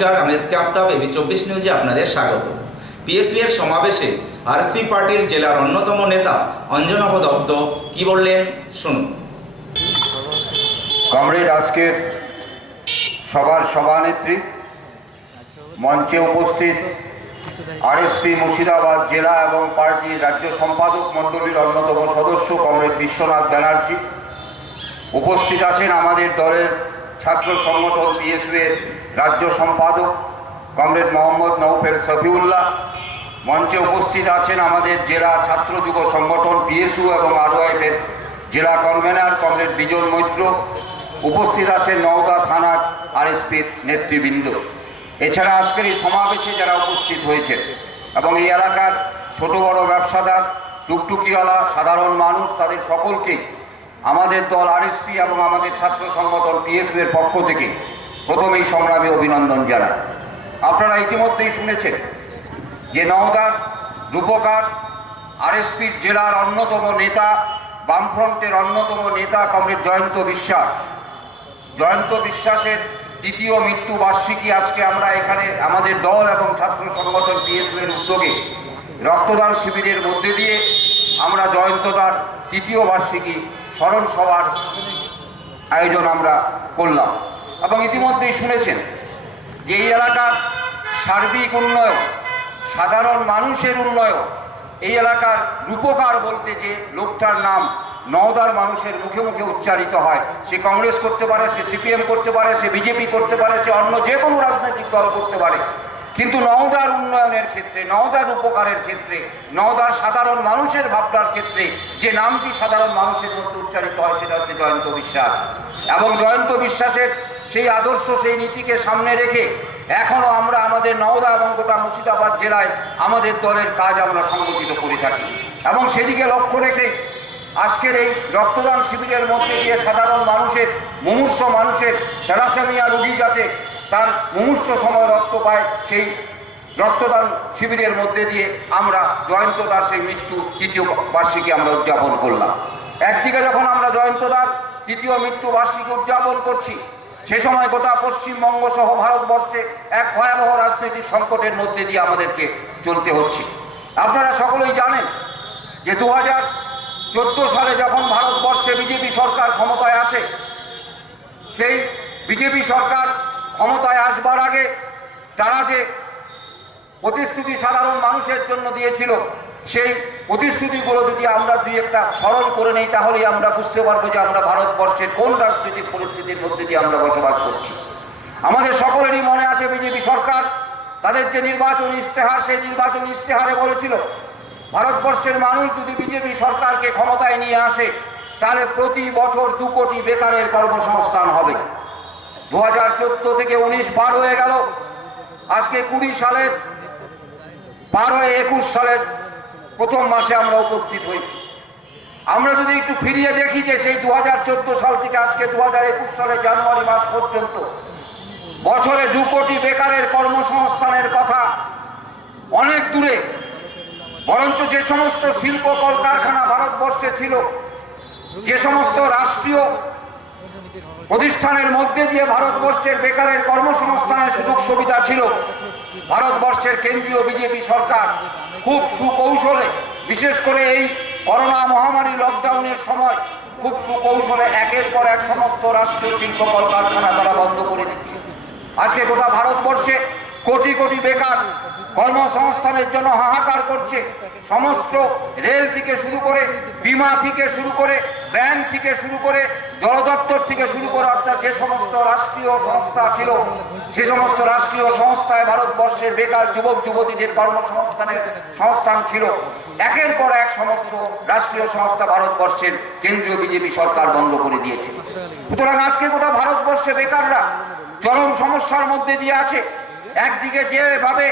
নমস্কার, আমি SK Aftab, AB 24 নিউজে আপনাদের স্বাগত। পিএসপি এর সমাবেশে আরএসপি পার্টির জেলার অন্যতম নেতা অঞ্জনভ দত্ত কি বললেন শুনুন। কমরেড, আজকের সভার সভানেত্রী, মঞ্চে উপস্থিত আরএসপি মুর্শিদাবাদ জেলা এবং পার্টির রাজ্য সম্পাদক মণ্ডলীর অন্যতম সদস্য কমরেড বিশ্বনাথ ব্যানার্জি, উপস্থিত আছেন আমাদের দলের ছাত্র সংগঠন পিএসপির রাজ্য সম্পাদক কমরেড মোহাম্মদ নৌফেল সফিউল্লাহ, মঞ্চে উপস্থিত আছেন আমাদের জেলা ছাত্র যুব সংগঠন পিএসইউ এবং আরওআইএফের জেলা কনভেনার কমরেড বিজন মৈত্র, উপস্থিত আছেন নওদা থানার আরএসপির নেতৃবৃন্দ। এছাড়া আজকের এই সমাবেশে যারা উপস্থিত হয়েছেন এবং এই এলাকার ছোট বড় ব্যবসাদার, টুকটুকিওয়ালা, সাধারণ মানুষ, তাদের সকলকেই আমাদের দল আরএসপি এবং আমাদের ছাত্র সংগঠন পিএসইউ এর পক্ষ থেকে প্রথমেই সংগ্রামী অভিনন্দন জানাই। আপনারা ইতিমধ্যেই শুনেছেন যে নওদার রূপকার আরএসপির জেলার অন্যতম নেতা, বামফ্রন্টের অন্যতম নেতা কমরেড জয়ন্ত বিশ্বাসের তৃতীয় মৃত্যু বার্ষিকী আজকে আমরা এখানে আমাদের দল এবং ছাত্র সংগঠন পিএসইউ এর উদ্যোগে রক্তদান শিবিরের মধ্যে দিয়ে আমরা জয়ন্তদার তৃতীয় বার্ষিকী স্মরণ সভার আয়োজন আমরা করলাম। এবং ইতিমধ্যেই শুনেছেন যে এই এলাকার সার্বিক উন্নয়ন, সাধারণ মানুষের উন্নয়ন, এই এলাকার রূপকার বলতে যে লোকটার নাম নওদার মানুষের মুখে মুখে উচ্চারিত হয়, সে কংগ্রেস করতে পারে, সে সিপিএম করতে পারে, সে বিজেপি করতে পারে, সে অন্য যে কোনো রাজনৈতিক দল করতে পারে, কিন্তু নওদার উন্নয়নের ক্ষেত্রে, নওদার উপকারের ক্ষেত্রে, নওদার সাধারণ মানুষের ভাবনার ক্ষেত্রে যে নামটি সাধারণ মানুষের মধ্যে উচ্চারিত হয় সেটা হচ্ছে জয়ন্ত বিশ্বাস। এবং জয়ন্ত বিশ্বাসের সেই আদর্শ, সেই নীতিকে সামনে রেখে এখনও আমরা আমাদের নওদা এবং গোটা মুর্শিদাবাদ জেলায় আমাদের দলের কাজ আমরা সংগঠিত করে থাকি। এবং সেদিকে লক্ষ্য রেখে আজকের এই রক্তদান শিবিরের মধ্যে দিয়ে সাধারণ মানুষের, মুমূর্ষ মানুষের থ্যালাসেমিয়া রোগী যাতে তার মুমূর্ষ সময় রক্ত পায়, সেই রক্তদান শিবিরের মধ্যে দিয়ে আমরা জয়ন্তদার সেই মৃত্যু তৃতীয় বার্ষিকী আমরা উদযাপন করলাম। একদিকে যখন আমরা জয়ন্তদার তৃতীয় মৃত্যু বার্ষিকী উদযাপন করছি, সে সময় গোটা পশ্চিমবঙ্গ সহ ভারতবর্ষে এক ভয়াবহ রাজনৈতিক সংকটের মধ্যে দিয়ে আমাদেরকে চলতে হচ্ছে। আপনারা সকলেই জানেন যে 2014 সালে যখন ভারতবর্ষে বিজেপি সরকার ক্ষমতায় আসে, সেই বিজেপি সরকার ক্ষমতায় আসবার আগে তারা যে প্রতিশ্রুতি সাধারণ মানুষের জন্য দিয়েছিল, সেই প্রতিশ্রুতিগুলো যদি আমরা দুই একটা স্মরণ করে নেই তাহলেই আমরা বুঝতে পারবো যে আমরা ভারতবর্ষের কোন রাজনৈতিক পরিস্থিতির মধ্যে দিয়ে আমরা বসবাস করছি। আমাদের সকলেরই মনে আছে বিজেপি সরকার তাদের যে নির্বাচনী ইশতেহার, সেই নির্বাচনী ইশতেহারে বলেছিল ভারতবর্ষের মানুষ যদি বিজেপি সরকারকে ক্ষমতায় নিয়ে আসে তাহলে প্রতি বছর 2 কোটি বেকারের কর্মসংস্থান হবে। 2014 থেকে 19 পার হয়ে গেল, আজকে 20 সালের পার হয়ে 21 সালের প্রথম মাসে আমরা উপস্থিত হয়েছি। আমরা যদি একটু ফিরিয়ে দেখি যে সেই 2014 সাল থেকে আজকে 2021 সালের জানুয়ারি মাস পর্যন্ত বছরে 2 কোটি বেকারের কর্মসংস্থানের কথা অনেক দূরে। বরঞ্চ যে সমস্ত শিল্প কলকারখানা ভারতবর্ষে ছিল, যে সমস্ত রাষ্ট্রীয় প্রতিষ্ঠানের মধ্যে দিয়ে ভারতবর্ষের বেকারের কর্মসংস্থানের সুযোগ সুবিধা ছিল, ভারতবর্ষের কেন্দ্রীয় বিজেপি সরকার খুব সুকৌশলে, বিশেষ করে এই করোনা মহামারী লকডাউনের সময় খুব সুকৌশলে একের পর এক সমস্ত রাষ্ট্রীয় শিল্প কলকারখানা তারা বন্ধ করে দিচ্ছে। আজকে গোটা ভারতবর্ষে কোটি কোটি বেকার কর্মসংস্থানের জন্য হাহাকার করছে। সমস্ত রেল থেকে শুরু করে, বিমা থেকে শুরু করে, ব্যাংক থেকে শুরু করে, জল দপ্তর থেকে শুরু করে, অর্থাৎ যে সমস্ত রাষ্ট্রীয় সংস্থা ছিল সে সমস্ত রাষ্ট্রীয় সংস্থায় ভারতবর্ষের বেকার যুবক যুবতীদের কর্মসংস্থানের সংস্থান ছিল, একের পর এক সমস্ত রাষ্ট্রীয় সংস্থা ভারতবর্ষের কেন্দ্রীয় বিজেপি সরকার বন্ধ করে দিয়েছে। সুতরাং আজকে গোটা ভারতবর্ষে বেকাররা চরম সমস্যার মধ্যে দিয়ে আছে। একদিকে যেভাবে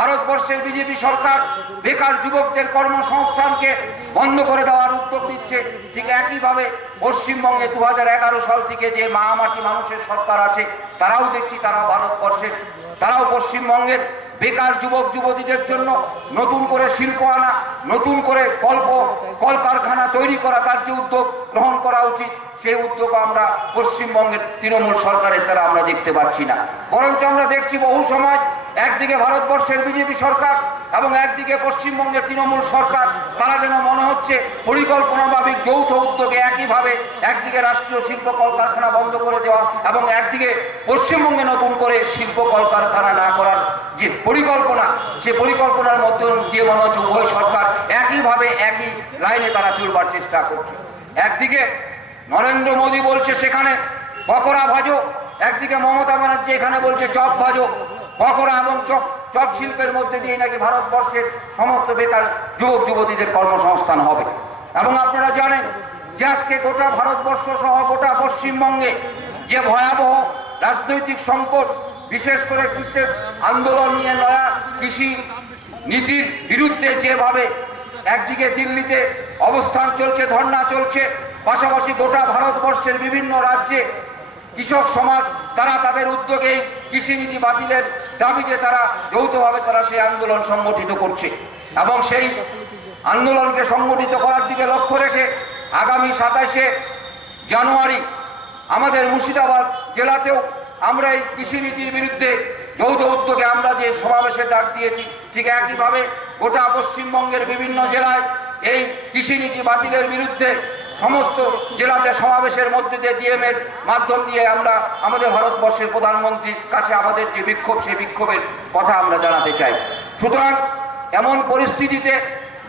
ভারতবর্ষের বিজেপি সরকার বেকার যুবকদের কর্মসংস্থানকে বন্ধ করে দেওয়ার উদ্যোগ নিচ্ছে, ঠিক একইভাবে পশ্চিমবঙ্গে 2011 সাল থেকে যে মা মাটি মানুষের সরকার আছে তারাও দেখছি তারাও ভারতবর্ষের, তারাও পশ্চিমবঙ্গের বেকার যুবক যুবতীদের জন্য নতুন করে শিল্প আনা, নতুন করে কলকারখানা তৈরি করা, তার যে উদ্যোগ গ্রহণ করা উচিত, সেই উদ্যোগ আমরা পশ্চিমবঙ্গের তৃণমূল সরকারের দ্বারা আমরা দেখতে পাচ্ছি না। বরঞ্চ আমরা দেখছি বহু সময় একদিকে ভারতবর্ষের বিজেপি সরকার এবং একদিকে পশ্চিমবঙ্গের তৃণমূল সরকার, তারা যেন মনে হচ্ছে পরিকল্পনামাফিক যৌথ উদ্যোগে একইভাবে একদিকে রাষ্ট্রীয় শিল্প কলকারখানা বন্ধ করে দেওয়া এবং একদিকে পশ্চিমবঙ্গে নতুন করে শিল্প কলকারখানা না করার যে পরিকল্পনা, সে পরিকল্পনার মধ্যে দিয়ে মনে হচ্ছে উভয় সরকার একইভাবে একই লাইনে তারা চলবার চেষ্টা করছে। একদিকে নরেন্দ্র মোদী বলছে সেখানে পকোড়া ভাজো, একদিকে মমতা ব্যানার্জি এখানে বলছে চপ ভাজো। পকোড়া এবং চপ শিল্পের মধ্যে দিয়ে নাকি ভারতবর্ষের সমস্ত বেকার যুবক যুবতীদের কর্মসংস্থান হবে। এবং আপনারা জানেন যে আজকে গোটা ভারতবর্ষ সহ গোটা পশ্চিমবঙ্গে যে ভয়াবহ রাজনৈতিক সংকট, বিশেষ করে কৃষক আন্দোলন নিয়ে নয়া কৃষি নীতির বিরুদ্ধে যেভাবে একদিকে দিল্লিতে অবস্থান চলছে, ধর্ণা চলছে, পাশাপাশি গোটা ভারতবর্ষের বিভিন্ন রাজ্যে কৃষক সমাজ তারা তাদের উদ্যোগেই কৃষি নীতি বাতিলের দাবিতে তারা যৌথভাবে তারা সেই আন্দোলন সংগঠিত করছে। এবং সেই আন্দোলনকে সংগঠিত করার দিকে লক্ষ্য রেখে আগামী 27শে জানুয়ারি আমাদের মুর্শিদাবাদ জেলাতেও আমরা এই কৃষি নীতির বিরুদ্ধে যৌথ উদ্যোগে আমরা যে সমাবেশের ডাক দিয়েছি, ঠিক একইভাবে গোটা পশ্চিমবঙ্গের বিভিন্ন জেলায় এই কৃষি নীতি বাতিলের বিরুদ্ধে সমস্ত জেলাতে সমাবেশের মধ্যে দিয়ে ডিএমের মাধ্যম দিয়ে আমরা আমাদের ভারতবর্ষের প্রধানমন্ত্রীর কাছে আমাদের যে বিক্ষোভ, সেই বিক্ষোভের কথা আমরা জানাতে চাই। সুতরাং এমন পরিস্থিতিতে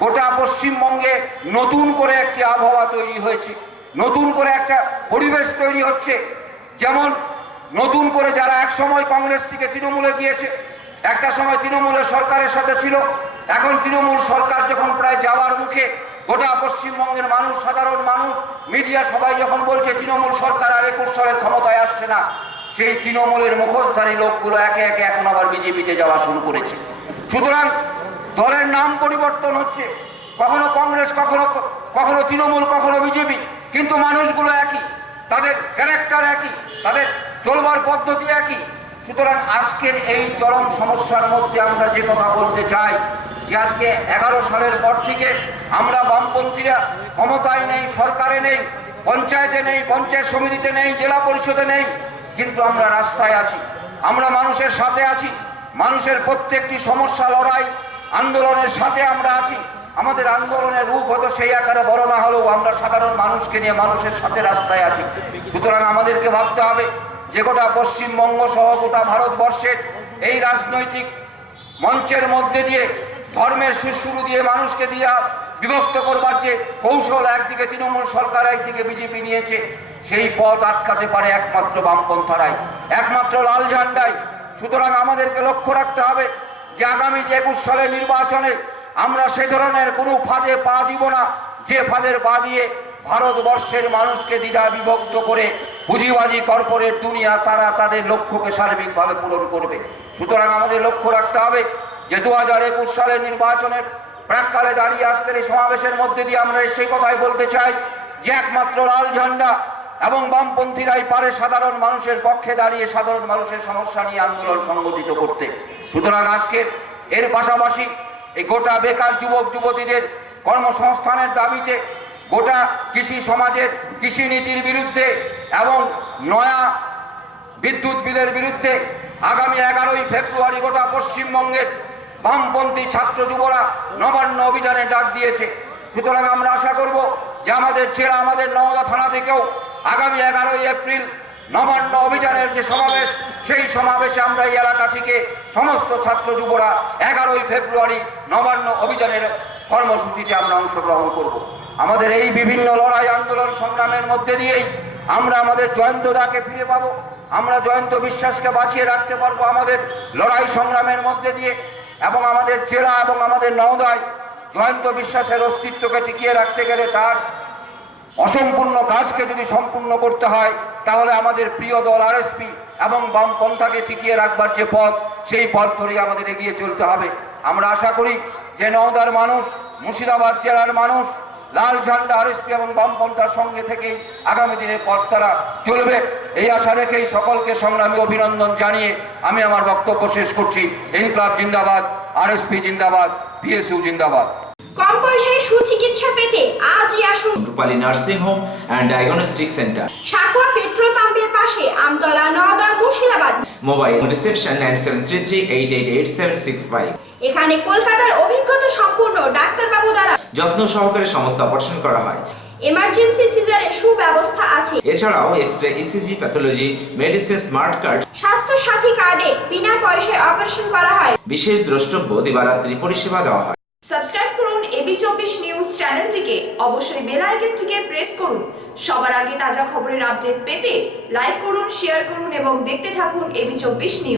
গোটা পশ্চিমবঙ্গে নতুন করে একটি আবহাওয়া তৈরি হয়েছে, নতুন করে একটা পরিবেশ তৈরি হচ্ছে। যেমন নতুন করে যারা এক সময় কংগ্রেস থেকে তৃণমূলে গিয়েছে, একটা সময় তৃণমূলের সরকারের সাথে ছিল, এখন তৃণমূল সরকার যখন প্রায় যাওয়ার মুখে, গোটা পশ্চিমবঙ্গের মানুষ, সাধারণ মানুষ, মিডিয়া সবাই যখন বলছে তৃণমূল সরকার আর 21 সালের ক্ষমতায় আসছে না, সেই তৃণমূলের মুখোশধারী লোকগুলো একে একে এখন আবার বিজেপিতে যাওয়া শুরু করেছে। সুতরাং দলের নাম পরিবর্তন হচ্ছে, কখনো কংগ্রেস, কখনো তৃণমূল, কখনো বিজেপি, কিন্তু মানুষগুলো একই, তাদের ক্যারেক্টার একই, তাদের চলবার পদ্ধতি একই। সুতরাং আজকের এই চরম সমস্যার মধ্যে আমরা যে কথা বলতে চাই যে আজকে 11 সালের পর থেকে আমরা বামপন্থীরা ক্ষমতায় নেই, সরকারে নেই, পঞ্চায়েতে নেই, পঞ্চায়েত সমিতিতে নেই, জেলা পরিষদে নেই, কিন্তু আমরা রাস্তায় আছি, আমরা মানুষের সাথে আছি, মানুষের প্রত্যেকটি সমস্যা, লড়াই, আন্দোলনের সাথে আমরা আছি। আমাদের আন্দোলনের রূপ হয়তো সেই আকারে বড় না হলেও আমরা সাধারণ মানুষকে নিয়ে মানুষের সাথে রাস্তায় আছি। সুতরাং আমাদেরকে ভাবতে হবে যে গোটা পশ্চিমবঙ্গ সহ গোটা ভারতবর্ষের এই রাজনৈতিক মঞ্চের মধ্যে দিয়ে ধর্মের সুরসুরু দিয়ে মানুষকে দিয়ে বিভক্ত করবার যে কৌশল একদিকে তৃণমূল সরকার, একদিকে বিজেপি নিয়েছে, সেই পথ আটকাতে পারে একমাত্র বামপন্থারাই, একমাত্র লাল ঝান্ডাই। সুতরাং আমাদেরকে লক্ষ্য রাখতে হবে যে আগামী যে 21 সালের নির্বাচনে আমরা সে ধরনের কোনো ফাঁদে পা দিব না, যে ফাঁদের পা দিয়ে ভারতবর্ষের মানুষকে দ্বিধা বিভক্ত করে পুঁজিবাজি কর্পোরেট দুনিয়া তারা তাদের লক্ষ্যকে সার্বিকভাবে পূরণ করবে। সুতরাং আমাদের লক্ষ্য রাখতে হবে যে 2021 সালের নির্বাচনের প্রাক্কালে দাঁড়িয়ে আজকের এই সমাবেশের মধ্যে দিয়ে আমরা সেই কথাই বলতে চাই যে একমাত্র লাল ঝান্ডা এবং বামপন্থীরাই পারে সাধারণ মানুষের পক্ষে দাঁড়িয়ে সাধারণ মানুষের সমস্যা নিয়ে আন্দোলন সংগঠিত করতে। সুতরাং আজকে এর পাশাপাশি এই গোটা বেকার যুবক যুবতীদের কর্মসংস্থানের দাবিতে, গোটা কৃষি সমাজের কৃষি নীতির বিরুদ্ধে এবং নয়া বিদ্যুৎ বিলের বিরুদ্ধে আগামী 11ই ফেব্রুয়ারি গোটা পশ্চিমবঙ্গের বামপন্থী ছাত্র যুবরা নবান্ন অভিযানে ডাক দিয়েছে। সুতরাং আমরা আশা করব যে আমাদের জেলা, আমাদের নওদা থানা থেকেও আগামী 11ই এপ্রিল নবান্ন অভিযানের যে সমাবেশ, সেই সমাবেশে আমরা এই এলাকা থেকে সমস্ত ছাত্র যুবরা 11ই ফেব্রুয়ারি নবান্ন অভিযানের কর্মসূচিতে আমরা অংশগ্রহণ করব। আমাদের এই বিভিন্ন লড়াই, আন্দোলন, সংগ্রামের মধ্যে দিয়েই আমরা আমাদের জয়ন্ত দাকে ফিরে পাবো, আমরা জয়ন্ত বিশ্বাসকে বাঁচিয়ে রাখতে পারবো আমাদের লড়াই সংগ্রামের মধ্যে দিয়ে। এবং আমাদের জেলা এবং আমাদের নওদায় জয়ন্ত বিশ্বাসের অস্তিত্বকে টিকিয়ে রাখতে গেলে তার অসম্পূর্ণ কাজকে যদি সম্পূর্ণ করতে হয়, তাহলে আমাদের প্রিয় দল আরএসপি এবং বামপন্থাকে টিকিয়ে রাখবার যে পথ, সেই পথ ধরেই আমাদের এগিয়ে চলতে হবে। আমরা আশা করি যে নওদার মানুষ, মুর্শিদাবাদ জেলার মানুষ লাল ঝান্ডা আরএসপি এবং বামপন্থার সঙ্গে থেকেই আগামী দিনের পথ তারা চলবে। এই আশা রেখেই সকলকে সংগ্রামী অভিনন্দন জানিয়ে আমি আমার বক্তব্য শেষ করছি। ইনকলাব জিন্দাবাদ, আরএসপি জিন্দাবাদ, পিএসইউ জিন্দাবাদ। কম পয়সায় সুচিকিৎসা পেতে আজই আসুন Rupali nursing home and diagnostic centre, Sakuya petrol পাম্পের পাশে, আমতলা, নওদা, মুর্শিদাবাদ। Mobile reception 9733888765। এখানে কলকাতার অভিজ্ঞতা সম্পন্ন ডাক্তারবাবু দ্বারা যত্ন সহকারে সমস্ত অপারেশন করা হয়। এমার্জেন্সি সিজারের সুব্যবস্থা আছে। এছাড়াও X-ray, ECG, pathology, medicine, smart card, Swasthya Sathi কার্ডে বিনা পয়সায় অপারেশন করা হয়। বিশেষ দ্রষ্টব্য দিবারাত্রি পরিষেবা দেওয়া হয়। সাবস্ক্রাইব করুন এবি24 নিউজ চ্যানেলটিকে, অবশ্যই বেল আইকনটিকে প্রেস করুন। সবার আগে তাজা খবরের আপডেট পেতে লাইক করুন, শেয়ার করুন এবং দেখতে থাকুন এবি24 নিউজ।